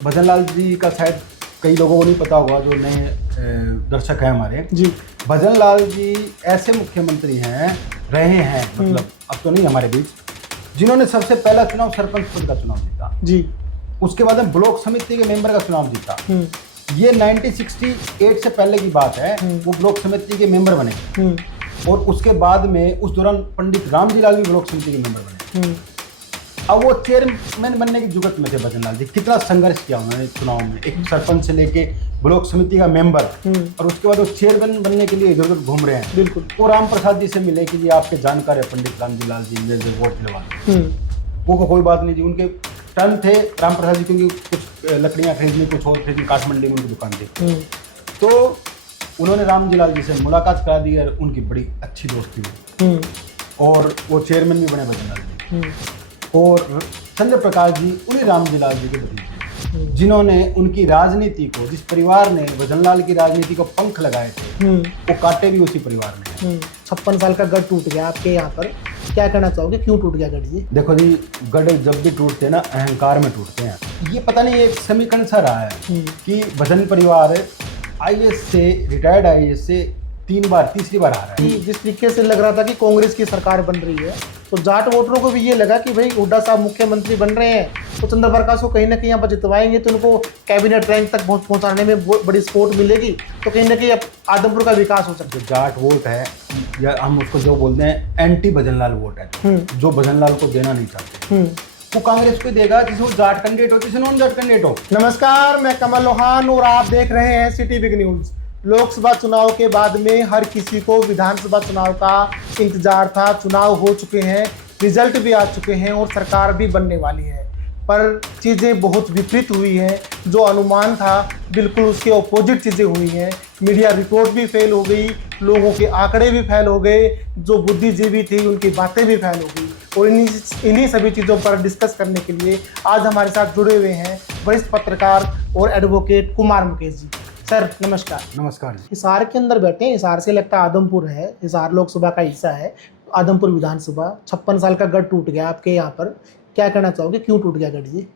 भजनलाल जी का शायद कई लोगों को नहीं पता होगा, जो नए दर्शक हैं हमारे जी। भजनलाल जी ऐसे मुख्यमंत्री हैं, रहे हैं, मतलब अब तो नहीं हमारे बीच, जिन्होंने सबसे पहला चुनाव सरपंच पद का चुनाव जीता जी। उसके बाद में ब्लॉक समिति के मेंबर का चुनाव जीता। ये 1968 से पहले की बात है। वो ब्लॉक समिति के मेंबर बने और उसके बाद में उस दौरान पंडित रामजी लाल भी ब्लॉक समिति के मेंबर बने। अब वो चेयरमैन बनने की जुगत में थे भजनलाल जी। कितना संघर्ष किया उन्होंने चुनाव में, एक सरपंच से लेके ब्लॉक समिति का मेंबर, और उसके बाद वो चेयरमैन बनने के लिए इधर उधर घूम रहे हैं। बिल्कुल। वो राम प्रसाद जी से मिले कि जी आपके जानकार है पंडित रामजी लाल जी, मेरे वोट दिलवा। वो कोई बात नहीं जी, उनके टर्न थे राम प्रसाद जी, क्योंकि कुछ लकड़ियाँ खरीदनी, कुछ और खरीदनी, काठमंडी में उनकी दुकान थी। तो उन्होंने रामजी लाल जी से मुलाकात करा दी और उनकी बड़ी अच्छी दोस्ती हुई और वो चेयरमैन भी बने भजनलाल जी। और चंद्र प्रकाश जी उन्हीं रामजी लाल जी के भतीजे, जिन्होंने उनकी राजनीति को, जिस परिवार ने भजनलाल की राजनीति को पंख लगाए थे, वो काटे भी उसी परिवार ने। 56 साल का गढ़ टूट गया आपके यहाँ पर, क्या कहना चाहोगे, क्यों टूट गया गढ़ जी? देखो जी, गढ़ जब भी टूटते हैं ना, अहंकार में टूटते हैं। ये पता नहीं एक समीकरण सा रहा है कि भजन परिवार आईएएस से, रिटायर्ड आईएएस से तीसरी बार आ रहा है। जिस तरीके से लग रहा था कि कांग्रेस की सरकार बन रही है, तो जाट वोटरों को भी ये लगा कि भाई हुड्डा साहब मुख्यमंत्री बन रहे हैं, तो चंद्र प्रकाश को कहीं ना कहीं यहाँ पर जितवाएंगे तो उनको कैबिनेट रैंक तक पहुंचाने में बड़ी सपोर्ट मिलेगी, तो कहीं ना कहीं आदमपुर का विकास हो सकता है। जाट वोट है, या हम उसको जो बोलते हैं एंटी भजनलाल वोट है, जो भजनलाल को देना नहीं चाहते, वो कांग्रेस को देगा, जिसे वो जाट कैंडिडेट हो, जिसे नॉन जाट कैंडिडेट हो। नमस्कार, मैं कमल लोहान और आप देख रहे हैं सिटी बिग न्यूज। लोकसभा चुनाव के बाद में हर किसी को विधानसभा चुनाव का इंतजार था। चुनाव हो चुके हैं, रिजल्ट भी आ चुके हैं और सरकार भी बनने वाली है, पर चीज़ें बहुत विपरीत हुई हैं। जो अनुमान था बिल्कुल उसके ऑपोजिट चीज़ें हुई हैं। मीडिया रिपोर्ट भी फेल हो गई, लोगों के आंकड़े भी फेल हो गए, जो बुद्धिजीवी थी उनकी बातें भी फेल हो गई। और इन्हीं सभी चीज़ों पर डिस्कस करने के लिए आज हमारे साथ जुड़े हुए हैं वरिष्ठ पत्रकार और एडवोकेट कुमार मुकेश जी। सर नमस्कार। नमस्कार। हिसार के अंदर बैठे हैं, हिसार से लगता है आदमपुर है, हिसार लोकसभा का हिस्सा है, आदमपुर विधानसभा। 56 साल का गढ़ टूट गया आपके यहाँ पर, क्या कहना चाहोगे, क्यों टूट गया गढ़ जी?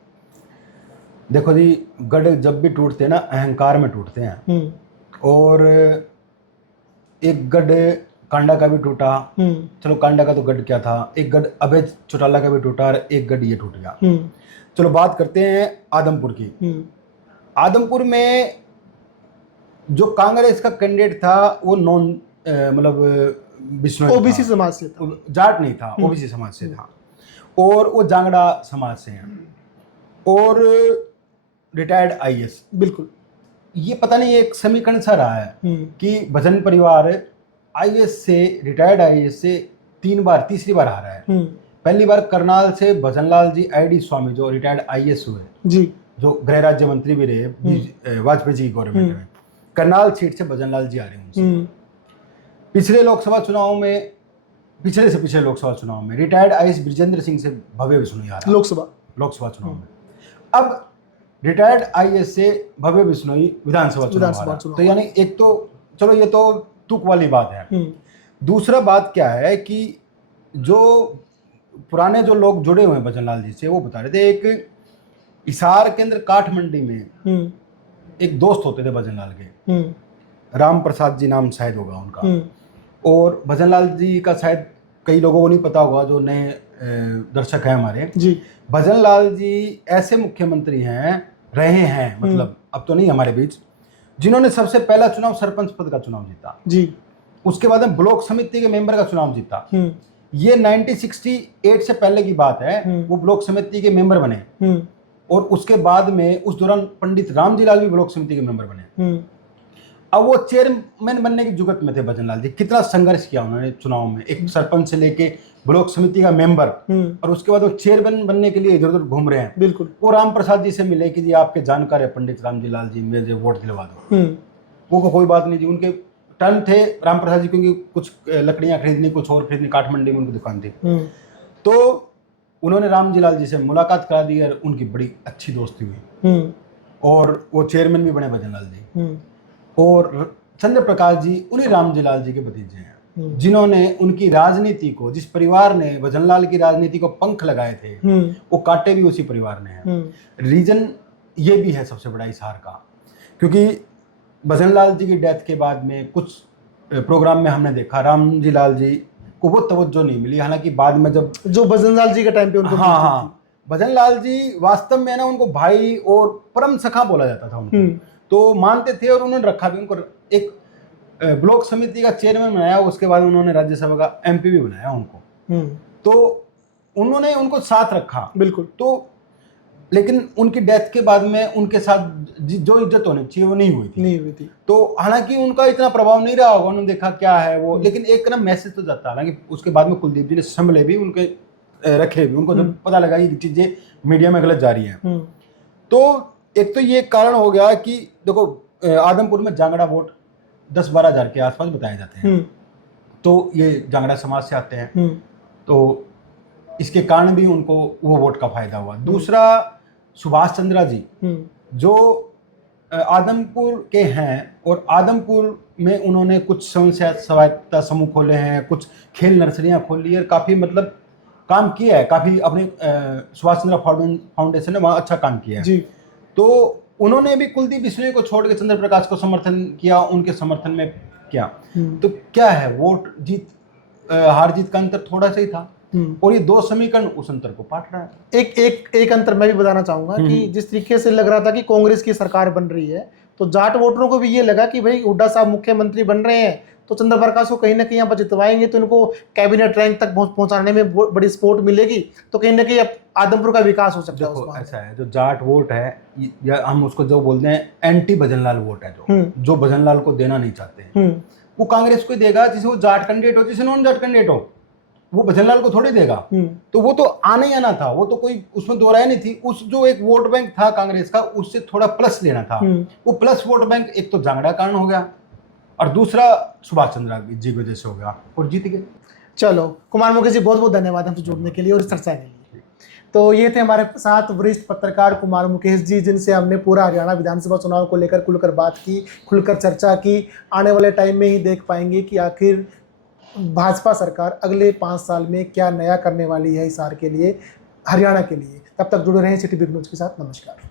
देखो जी, गढ़ जब भी टूटते हैं ना, अहंकार में टूटते हैं। और एक गढ़ कांडा का भी टूटा, चलो कांडा का तो गढ़ क्या था, एक गढ़ अभय चौटाला का भी टूटा और एक गढ़ ये टूट गया। चलो बात करते हैं आदमपुर की। आदमपुर में जो कांग्रेस का कैंडिडेट था वो नॉन मतलब बिश्नोई ओबीसी समाज से था, जाट नहीं था, ओबीसी समाज से था, और वो जांगड़ा समाज से हैं और रिटायर्ड आईएएस। बिल्कुल। ये पता नहीं एक समीकरण सा रहा है कि भजन परिवार आईएएस से, रिटायर्ड आईएएस से तीसरी बार आ रहा है। पहली बार करनाल से भजनलाल जी आईडी स्वामी, जो रिटायर्ड आईएएस हुए जी, जो गृह राज्य मंत्री भी रहे वाजपेयी जी की गवर्नमेंट में, करनाल सीट से भजनलाल जी आ रहे हैं। पिछले लोकसभा चुनाव में, पिछले लोकसभा चुनाव में रिटायर्ड आईएएस ब्रिजेंद्र सिंह से भव्य बिश्नोई आ रहा लोकसभा चुनाव में। अब रिटायर्ड आईएएस से भव्य बिश्नोई विधानसभा चुनाव। तो यानी एक तो चलो ये तो तुक वाली बात है। दूसरा बात क्या है कि जो पुराने जो लोग जुड़े हुए हैं भजनलाल जी से, वो बता रहे थे, एक हिसार के अंदर काठमंडी में एक दोस्त होते थे भजनलाल के, राम प्रसाद जी नाम शायद होगा उनका। और भजनलाल जी का शायद कई लोगों को नहीं पता होगा, जो नए दर्शक हैं हमारे जी। भजनलाल जी ऐसे मुख्यमंत्री हैं, रहे हैं, मतलब अब तो नहीं हमारे बीच, जिन्होंने सबसे पहला चुनाव सरपंच पद का चुनाव जीता जी। उसके बाद में ब्लॉक समिति के मेंबर का चुनाव जीता। ये 1968 से पहले की बात है। वो ब्लॉक समिति के मेंबर बने और उसके बाद में उस दौरान पंडित रामजी लाल भी ब्लॉक समिति के मेंबर बने। अब वो चेयरमैन बनने की जुगत में थे भजनलाल जी। कितना संघर्ष किया उन्होंने चुनाव में, एक सरपंच से लेके ब्लॉक समिति का मेंबर, और उसके बाद वो चेयरमैन बनने के लिए इधर उधर घूम रहे हैं। बिल्कुल। वो राम प्रसाद जी से मिले कि जी आपके जानकार है पंडित रामजी लाल जी, मेरे वोट दिलवा दो। वो कोई बात नहीं जी, उनके टर्न थे राम प्रसाद जी, क्योंकि कुछ लकड़ियाँ खरीदनी, कुछ और खरीदनी, काठमंडी में उनकी दुकान थी। तो उन्होंने रामजी लाल जी से मुलाकात करा दी और उनकी बड़ी अच्छी दोस्ती हुई और वो चेयरमैन भी बने भजनलाल जी। और चंद्र प्रकाश जी उन्हीं रामजी लाल जी के भतीजे हैं, जिन्होंने उनकी राजनीति को, जिस परिवार ने भजनलाल की राजनीति को पंख लगाए थे, वो काटे भी उसी परिवार ने हैं। रीजन ये भी है सबसे बड़ा इस हार का, क्योंकि भजन लाल जी की डेथ के बाद में कुछ प्रोग्राम में हमने देखा राम जी लाल जी को वो तवज्जो नहीं मिली, हालांकि बाद में जब जो भजन लाल जी के टाइम पे उनको हाँ मिलती हाँ भजन लाल जी वास्तव में ना उनको भाई और परम सखा बोला जाता था उनको, तो मानते थे और उन्होंने रखा भी। उनको एक ब्लॉक समिति का चेयरमैन बनाया, उसके बाद उन्होंने राज्यसभा का एमपी भी बनाया उनको, तो उन्होंने उनको साथ रखा बिल्कुल। तो लेकिन उनकी डेथ के बाद में उनके साथ जो इज्जत होनी चाहिए वो नहीं हुई थी। तो हालांकि उनका इतना प्रभाव नहीं रहा होगा, उन्होंने देखा क्या है वो, लेकिन एक ना मैसेज तो जाता। हालांकि उसके बाद में कुलदीप जी ने संभले भी, उनके रखे भी, उनको जब पता लगा ये चीजें मीडिया में गलत जा रही हैं। तो एक तो ये कारण हो गया कि देखो आदमपुर में जांगड़ा वोट 10-12 हज़ार के आसपास बताए जाते हैं, तो ये जांगड़ा समाज से आते हैं, तो इसके कारण भी उनको वो वोट का फायदा हुआ। दूसरा सुभाष चंद्रा जी जो आदमपुर के हैं और आदमपुर में उन्होंने कुछ सहायता समूह खोले हैं, कुछ खेल नर्सरियां खोली है, काफ़ी मतलब काम किया है, काफ़ी अपने सुभाष चंद्रा फाउंडेशन ने वहाँ अच्छा काम किया है जी। तो उन्होंने भी कुलदीप बिश्नोई को छोड़ के चंद्र प्रकाश को समर्थन किया, उनके समर्थन में किया। तो क्या है वोट जीत हार जीत का अंतर थोड़ा सा ही था, और ये दो समीकरण उस अंतर को पाट रहा है। एक अंतर मैं भी बताना चाहूंगा कि जिस तरीके से लग रहा था कि कांग्रेस की सरकार बन रही है, तो जाट वोटरों को भी ये लगा कि भाई हुड्डा साहब मुख्यमंत्री बन रहे हैं, तो चंद्र प्रकाश को कहीं ना कहीं यहाँ पर जितवाएंगे तो इनको कैबिनेट रैंक तक पहुंचाने में बड़ी सपोर्ट मिलेगी, तो कहीं ना कहीं आदमपुर का विकास हो सकता है। ऐसा है जो जाट वोट है, या हम उसको जो बोलते हैं एंटी भजनलाल वोट है, जो भजनलाल को देना नहीं चाहते, वो कांग्रेस को देगा, जिसे वो जाट कैंडिडेट हो, जिसे नॉन जाट कैंडिडेट हो, वो भजनलाल को थोड़ी देगा। तो वो तो आना ही आना था, वो तो कोई उसमें दो राय नहीं थी। उस जो एक वोट बैंक था कांग्रेस का, उससे थोड़ा प्लस लेना था। वो प्लस वोट बैंक एक तो जांगड़ा कारण हो गया और दूसरा सुभाष चंद्रा जी की वजह से हो गया और जीत गए। चलो कुमार मुकेश जी, बहुत बहुत धन्यवाद हमसे जुड़ने के लिए और इस चर्चा के लिए। तो ये थे हमारे साथ वरिष्ठ पत्रकार कुमार मुकेश जी, जिनसे हमने पूरा हरियाणा विधानसभा चुनाव को लेकर खुलकर बात की, खुलकर चर्चा की। आने वाले टाइम में ही देख पाएंगे कि आखिर भाजपा सरकार अगले 5 साल में क्या नया करने वाली है इस हार के लिए, हरियाणा के लिए। तब तक जुड़े रहें सिटी बिग न्यूज़ के साथ। नमस्कार।